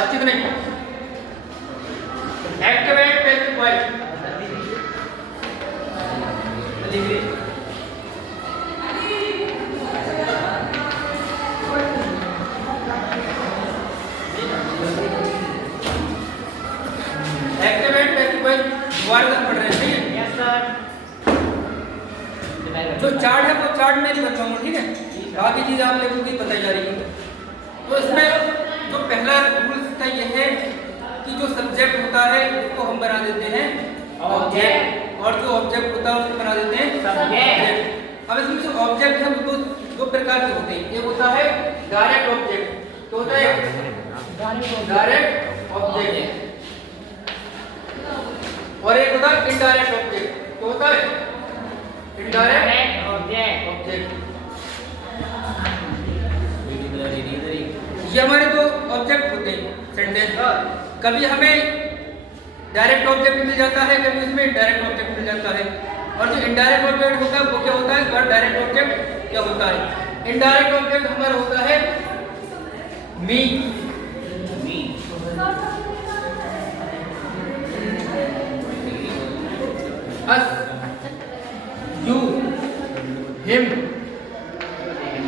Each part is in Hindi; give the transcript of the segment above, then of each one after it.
बातचीत नहीं। एक्टिवेट पैसिव वॉइस पढ़ रहे हैं, ठीक है? Yes sir. जो चार्ट है वो चार्ट में नहीं बताऊंगा, ठीक है? बाकी चीज़ आप लोगों की बताई जा रही है। तो इसमें जो पहला रूल का ये है कि जो सब्जेक्ट होता है उसको हम बना देते हैं ऑब्जेक्ट, और जो ऑब्जेक्ट होता है उसको बना देते हैं सब्जेक्ट। अब इसमें जो ऑब्जेक्ट है वो दो प्रकार के होते हैं। एक होता है डायरेक्ट ऑब्जेक्ट, तो होता है डायरेक्ट ऑब्जेक्ट, और एक होता है इनडायरेक्ट ऑब्जेक्ट, तो होता है इनडायरेक्ट ऑब्जेक्ट। ये हमारे दो ऑब्जेक्ट होते हैं सेंटेंस का। कभी हमें डायरेक्ट ऑब्जेक्ट मिल जाता है, कभी उसमें इनडायरेक्ट ऑब्जेक्ट मिल जाता है। और जो इनडायरेक्ट ऑब्जेक्ट होता है वो क्या होता है और डायरेक्ट ऑब्जेक्ट क्या होता है? इनडायरेक्ट ऑब्जेक्ट हमारा होता है मी, us, you, him,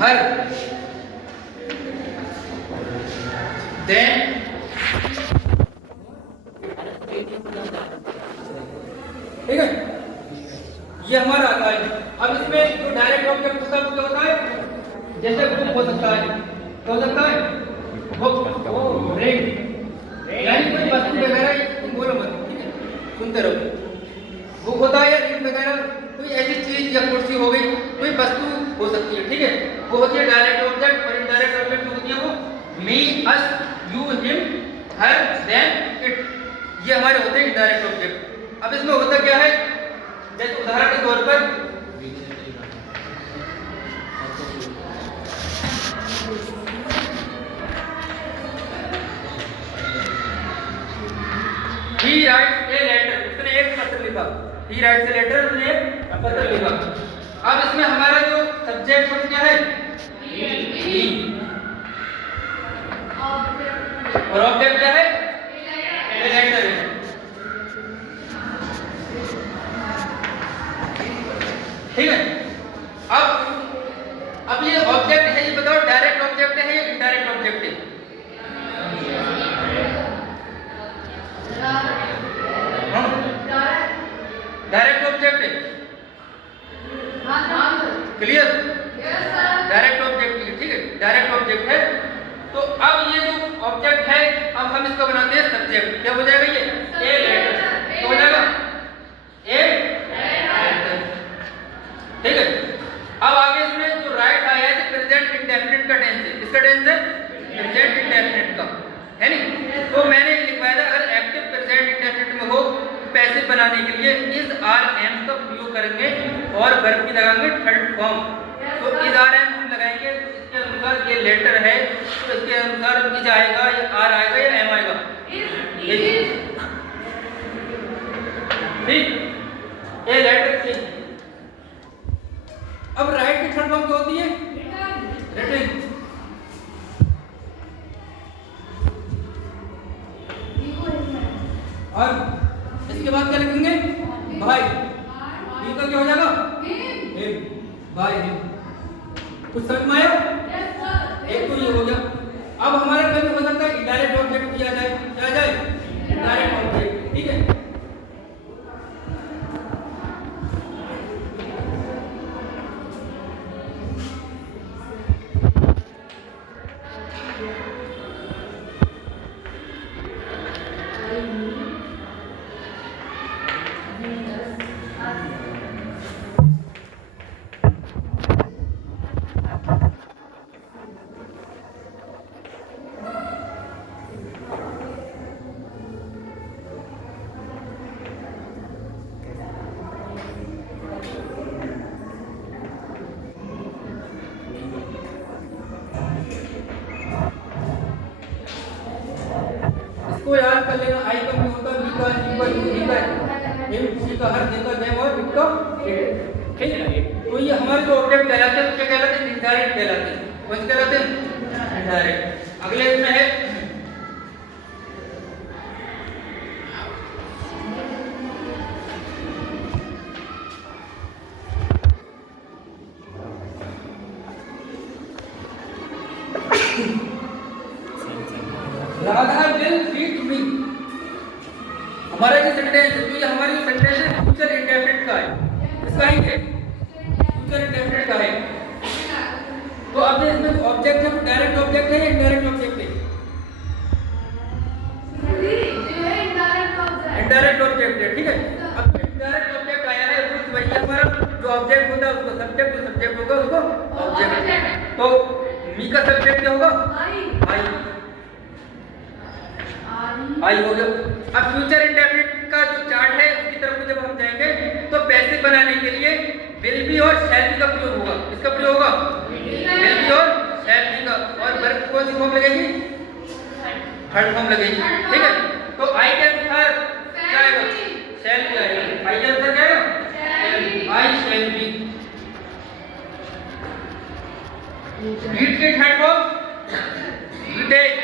her, then, ठीक है? ये हमारा आता है। अब इसमें जो डायरेक्ट ऑब्जेक्ट होता है वो क्या होता है? जैसे बुक हो सकता है, क्या हो सकता है? बुक, रिंग, यानी कोई वस्तु वगैरह, तुम बोलो मत, ठीक है? सुनते रहो। बुक होता है या रिंग वगैरह, कोई ऐसी चीज या कुर्सी हो गई, कोई वस्तु हो सकती है, ठीक है? वो होती है डायरेक्ट ऑब्जेक्ट। और इनडायरेक्ट ऑब्जेक्ट जो होती है वो me, us, you, him, her, them, it, ये हमारे होते हैं इनडायरेक्ट ऑब्जेक्ट। अब इसमें होता क्या है? जैसे उदाहरण के तौर पर he writes a letter, उसने एक पत्र लिखा। he writes a letter, उसने एक पत्र लिखा। अब इसमें हमारा जो सब्जेक्ट है क्या है? he, और ऑब्जेक्ट क्या है? a letter है, ठीक है? अब ये ऑब्जेक्ट है, ये बताओ डायरेक्ट ऑब्जेक्ट है या इनडायरेक्ट ऑब्जेक्ट है? डायरेक्ट ऑब्जेक्ट है, क्लियर? डायरेक्ट ऑब्जेक्ट है, ठीक है? डायरेक्ट ऑब्जेक्ट है। तो अब ये जो ऑब्जेक्ट है, अब हम इसको बनाते हैं सब्जेक्ट। क्या हो जाएगा ये? ए लेटर, क्या हो जाएगा? ए लेटर, ठीक है? अब आगे इसमें जो राइट आया है प्रेजेंट इंडेफिनिट का टेंस है। किसका टेंस है? प्रेजेंट इंडेफिनिट का, है नहीं? तो मैंने लिखवाया था अगर एक्टिव प्रेजेंट इंडेफिनिट में हो पैसिव बनाने के लिए इज आर एम का प्रयोग करेंगे और वर्ब की लगाएंगे थर्ड फॉर्म। तो इज आर एम हम लगाएंगे, इसके अनुसार ये लेटर है तो इसके अनुसार इज आएगा या आर आएगा या एम आएगा? ठीक, ए लेटर इज। अब राइट की थर्ड फॉर्म क्या होती है? रिटन। और इसके बाद क्या लिखेंगे? भाई, ये तो क्या हो जाएगा? हिम, भाई हिम। कुछ समझ में आया? एक तो ये हो गया। अब हमारा कभी हो सकता है इनडायरेक्ट ऑब्जेक्ट किया जाए, क्या जाए? इनडायरेक्ट ऑब्जेक्ट, ठीक है? इसको याद कर लेना। आई का भी होता है, बी का, सी का, डी का, एम, सी का, हर, जे का, जेम और इट का इट, ठीक है? तो ये हमारे जो ऑब्जेक्ट कहलाते हैं क्या कहलाते हैं? इनडायरेक्ट कहलाते हैं। कौन से कहलाते हैं? इनडायरेक्ट। अगले इसमें है हमारा जो सेंटेंस है, तो ये हमारी जो सेंटेंस है फ्यूचर इंडेफिनिट का है, इसका ही है, फ्यूचर इंडेफिनिट का है। तो अब इसमें ऑब्जेक्ट है, डायरेक्ट ऑब्जेक्ट है या इनडायरेक्ट ऑब्जेक्ट है? इनडायरेक्ट ऑब्जेक्ट है, ठीक है। अब इनडायरेक्ट ऑब्जेक्ट आया है, रूल्स वही है हमारा, जो ऑब्जेक्ट होता है उसको सब्जेक्ट, जो सब्जेक्ट होगा उसको ऑब्जेक्ट। तो मी का सब्जेक्ट क्या होगा? आई हो गया। अब फ्यूचर इंडेफिनिट का जो चार्ट है उसकी तरफ जब हम जाएंगे तो पैसे बनाने के लिए विल बी और शैल बी का प्रयोग होगा। इसका प्रयोग होगा विल बी और शैल बी का, और वर्ब कौन सी फॉर्म लगेगी? थर्ड फॉर्म लगेगी, ठीक है। तो आई के अनुसार क्या आएगा? शैल बी आएगा। आई के अनुसार क्या आएगा? आई शैल बी। रीड के थर्ड फॉर्म रीड।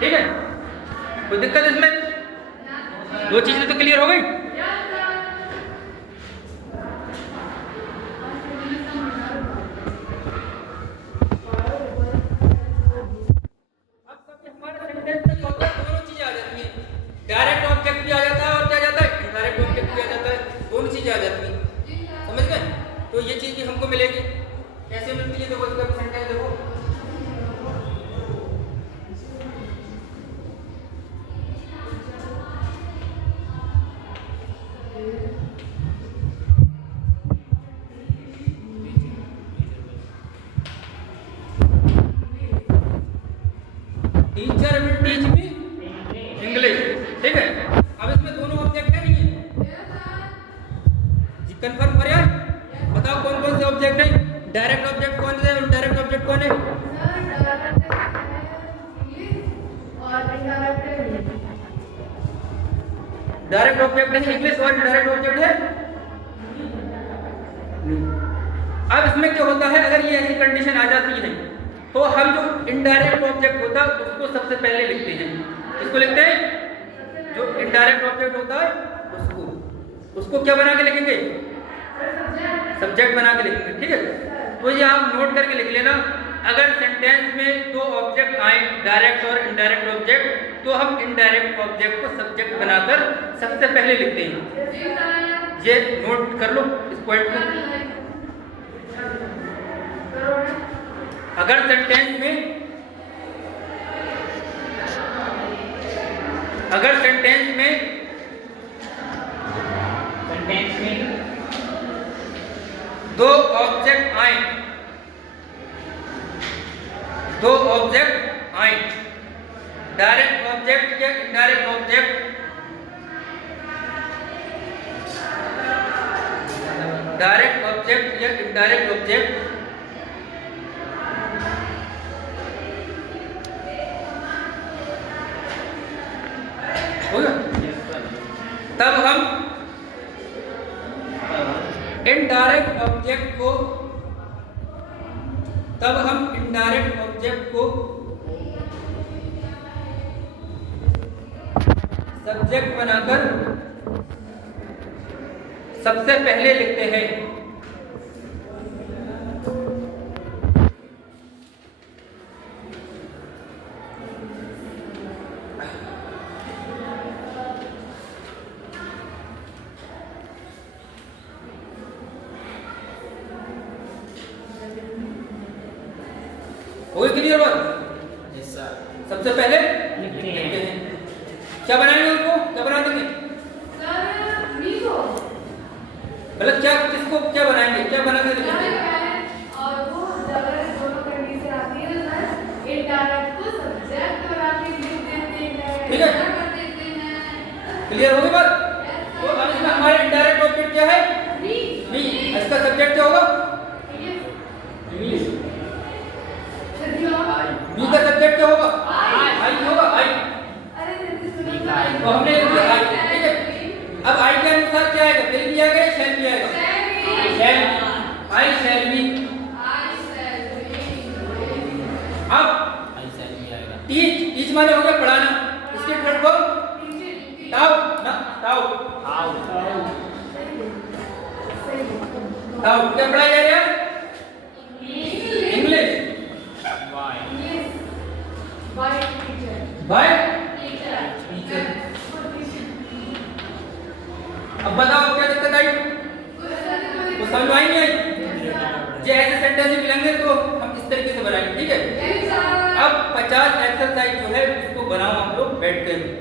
ठीक है, कोई दिक्कत इसमें? दो चीजें तो क्लियर हो गई। अब हमारे सेंटेंस में जो होता है दोनों चीजें आ जाती हैं, डायरेक्ट ऑब्जेक्ट भी आ जाता है और क्या जाता है? इनडायरेक्ट ऑब्जेक्ट भी आ जाता है, दोनों चीजें आ जाती हैं, समझ गए? तो ये चीज भी हमको मिलेगी। कैसे मिलती है? देखो इसका सेंटेंस देखो, teacher will teach me English, ठीक है। अब इसमें दोनों ऑब्जेक्ट है नहीं है? जी कंफर्म कर यार, बताओ कौन कौन से ऑब्जेक्ट है? डायरेक्ट ऑब्जेक्ट कौन है और इनडायरेक्ट ऑब्जेक्ट कौन है? डायरेक्ट ऑब्जेक्ट है इंग्लिश और इनडायरेक्ट ऑब्जेक्ट है। अब इसमें क्या होता है, अगर ये ऐसी कंडीशन आ जाती है तो हम जो इनडायरेक्ट ऑब्जेक्ट होता है उसको सबसे पहले लिखते हैं। किसको लिखते हैं? जो इनडायरेक्ट ऑब्जेक्ट होता है उसको क्या बना के लिखेंगे? सब्जेक्ट बना के लिखेंगे, ठीक है। तो ये आप नोट करके लिख लेना, अगर सेंटेंस में दो ऑब्जेक्ट आए, डायरेक्ट और इनडायरेक्ट ऑब्जेक्ट, तो हम इनडायरेक्ट ऑब्जेक्ट को सब्जेक्ट बनाकर सबसे पहले लिखते हैं। ये नोट कर लो इस पॉइंट को। अगर सेंटेंस में दो ऑब्जेक्ट आए, डायरेक्ट ऑब्जेक्ट या इनडायरेक्ट ऑब्जेक्ट, डायरेक्ट ऑब्जेक्ट या इनडायरेक्ट ऑब्जेक्ट, हो गया। तब हम इनडायरेक्ट ऑब्जेक्ट को सब्जेक्ट बनाकर सबसे पहले लिखते हैं। हो गई क्लियर बात? Yes sir. सबसे पहले लिखते हैं। क्या बनाएंगे उसको? क्या बना देंगे? मतलब क्या, किसको क्या बनाएंगे? क्या बना के लिखेंगे? और वो दोनों कंडीशन आती है सर, इनडायरेक्ट को सब्जेक्ट बना के लिख देते हैं, ठीक है, क्लियर हो गई बात? तो अब इसमें हमारे इनडायरेक्ट ऑब्जेक्ट क्या है? मी। इसका सब्जेक्ट क्या होगा? इंग्लिश। मी का सब्जेक्ट क्या होगा? आई होगा, आई। तो हमने लिख दिया आई, ठीक है। अब आई के अनुसार क्या आएगा? विल भी आएगा या शैल भी आएगा? शैल। आई शैल बी। अब आई शैल बी आएगा। टीच माने हो गया पढ़ाना, इसके थर्ड फॉर्म टाउ ना, टाउ। डाउट क्या पढ़ाया जा रहा है? English by teacher. अब बताओ क्या दिक्कत आई? वो समझ में आई नहीं आई? जो ऐसे सेंटेंस मिलेंगे तो हम इस तरीके से बनाएंगे, ठीक है? अब 50 एक्सरसाइज जो है उसको बनाओ आप लोग बैठ कर।